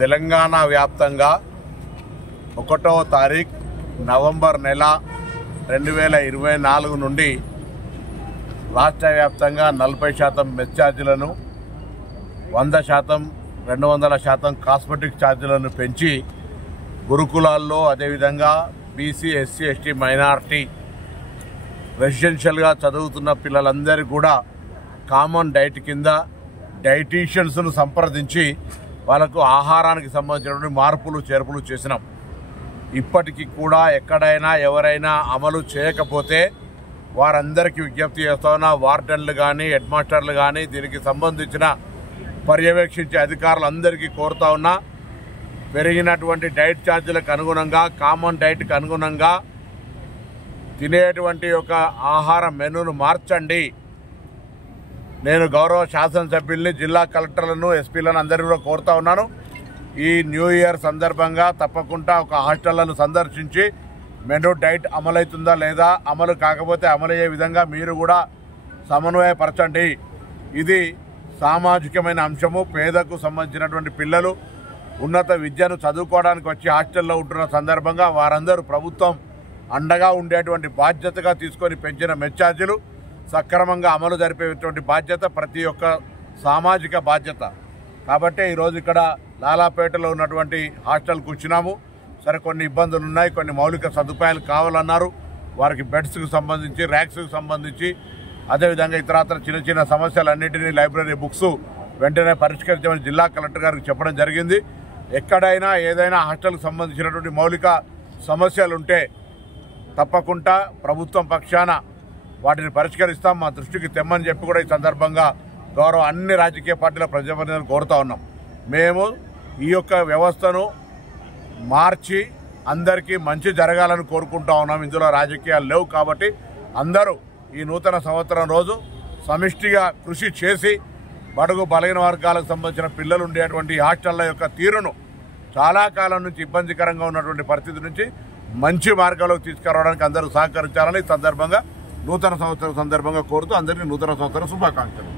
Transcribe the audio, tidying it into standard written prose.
తెలంగాణ వ్యాప్తంగా 1వ తారీఖు నవంబర్ నెల 2024 నుండి రాష్ట్ర వ్యాప్తంగా 40% మెస్ ఛార్జీలను 100%, 200% కాస్మెటిక్ ఛార్జీలను పెంచి గురుకులాల్లో అదేవిధంగా బీసీ, ఎస్సీ, ఎస్టీ, మైనారిటీ రెసిడెన్షియల్గా చదువుతున్న పిల్లలందరికీ కూడా కామన్ డైట్ కింద డైటీషియన్స్ను సంప్రదించి వాళ్ళకు ఆహారానికి సంబంధించినటువంటి మార్పులు చేర్పులు చేసినాం. ఇప్పటికీ కూడా ఎక్కడైనా ఎవరైనా అమలు చేయకపోతే వారందరికీ విజ్ఞప్తి చేస్తున్నా, వార్డెన్లు కానీ హెడ్ మాస్టర్లు కానీ దీనికి సంబంధించిన పర్యవేక్షించే అధికారులందరికీ కోరుతా ఉన్నా, పెరిగినటువంటి డైట్ ఛార్జీలకు అనుగుణంగా కామన్ డైట్కి అనుగుణంగా తినేటువంటి ఒక ఆహార మెనూను మార్చండి. నేను గౌరవ శాసనసభ్యుల్ని, జిల్లా కలెక్టర్లను, ఎస్పీలను అందరినీ కూడా కోరుతా ఉన్నాను. ఈ న్యూ ఇయర్ సందర్భంగా తప్పకుండా ఒక హాస్టళ్లను సందర్శించి మెనూ డైట్ అమలవుతుందా లేదా, అమలు కాకపోతే అమలయ్యే విధంగా మీరు కూడా సమన్వయపరచండి. ఇది సామాజికమైన అంశము. పేదకు సంబంధించినటువంటి పిల్లలు ఉన్నత విద్యను చదువుకోవడానికి వచ్చి హాస్టల్లో ఉంటున్న సందర్భంగా వారందరూ ప్రభుత్వం అండగా ఉండేటువంటి బాధ్యతగా తీసుకొని పెంచిన మెస్ ఛార్జీలు సక్రమంగా అమలు జరిపేటువంటి బాధ్యత ప్రతి ఒక్క సామాజిక బాధ్యత. కాబట్టి ఈరోజు ఇక్కడ లాలాపేటలో ఉన్నటువంటి హాస్టల్కి వచ్చినాము. సరే, కొన్ని ఇబ్బందులు ఉన్నాయి, కొన్ని మౌలిక సదుపాయాలు కావాలన్నారు. వారికి బెడ్స్కి సంబంధించి, ర్యాక్స్కి సంబంధించి, అదేవిధంగా ఇతరత్ర చిన్న చిన్న సమస్యలన్నింటినీ లైబ్రరీ బుక్స్ వెంటనే పరిష్కరించమని జిల్లా కలెక్టర్ గారికి చెప్పడం జరిగింది. ఎక్కడైనా ఏదైనా హాస్టల్కి సంబంధించినటువంటి మౌలిక సమస్యలు ఉంటే తప్పకుండా ప్రభుత్వం పక్షాన వాటిని పరిష్కరిస్తాం, మా దృష్టికి తెమ్మని చెప్పి కూడా ఈ సందర్భంగా గౌరవ అన్ని రాజకీయ పార్టీల ప్రజాప్రతినిధులు కోరుతా ఉన్నాం. మేము ఈ యొక్క వ్యవస్థను మార్చి అందరికీ మంచి జరగాలని కోరుకుంటా ఉన్నాం. ఇందులో రాజకీయాలు లేవు. కాబట్టి అందరూ ఈ నూతన సంవత్సరం రోజు సమిష్టిగా కృషి చేసి బడుగు బలహీన వర్గాలకు సంబంధించిన పిల్లలు ఉండేటువంటి హాస్టళ్ల యొక్క తీరును చాలా కాలం నుంచి ఇబ్బందికరంగా ఉన్నటువంటి పరిస్థితి నుంచి మంచి మార్గంలోకి తీసుకురావడానికి అందరూ సహకరించాలని ఈ సందర్భంగా నూతన సంవత్సరం సందర్భంగా కోరుతూ అందరికీ నూతన సంవత్సర శుభాకాంక్షలు.